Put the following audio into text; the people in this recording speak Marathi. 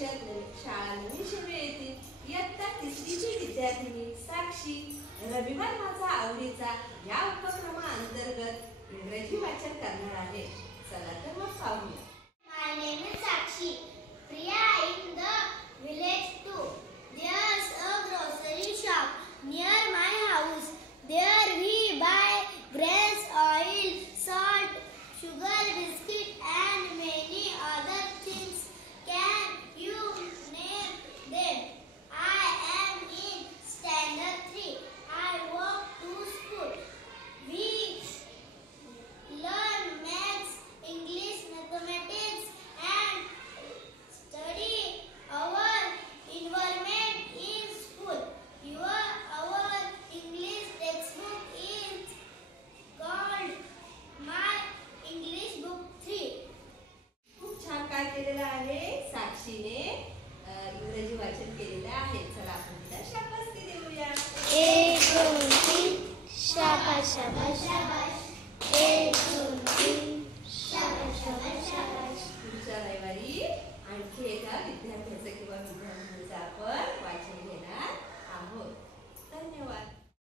वर्षात शाळा नवीन शिबिर येतील. इयत्ता 3रीची विद्यार्थिनी साक्षी रविवार माझा आवडीचा या उपक्रमाअंतर्गत इंग्रजी वाचन करणार आहे. चला तर मग पाहूया. My name is Sakshi. Priya, in the village too. There's a grocery shop near my house. There we buy grains, oil, salt, sugar, biscuit and many other things. Can you name them? I am in standard 3. I walk to school. We learn maths, English, mathematics and study our environment in school. Our English textbook is called My English Book 3. खूप छान काय केलेलं आहे साक्षीने. इंग्रजी वाचन केलेलं आहे. चला आपण तिला शाबासकी देऊया. 1 2 3 शाबाश शाबाश शाबाश. 1 2 3 शाबाश शाबाश शाबाश. पुढच्या रविवारी आणखी एका विद्यार्थ्याला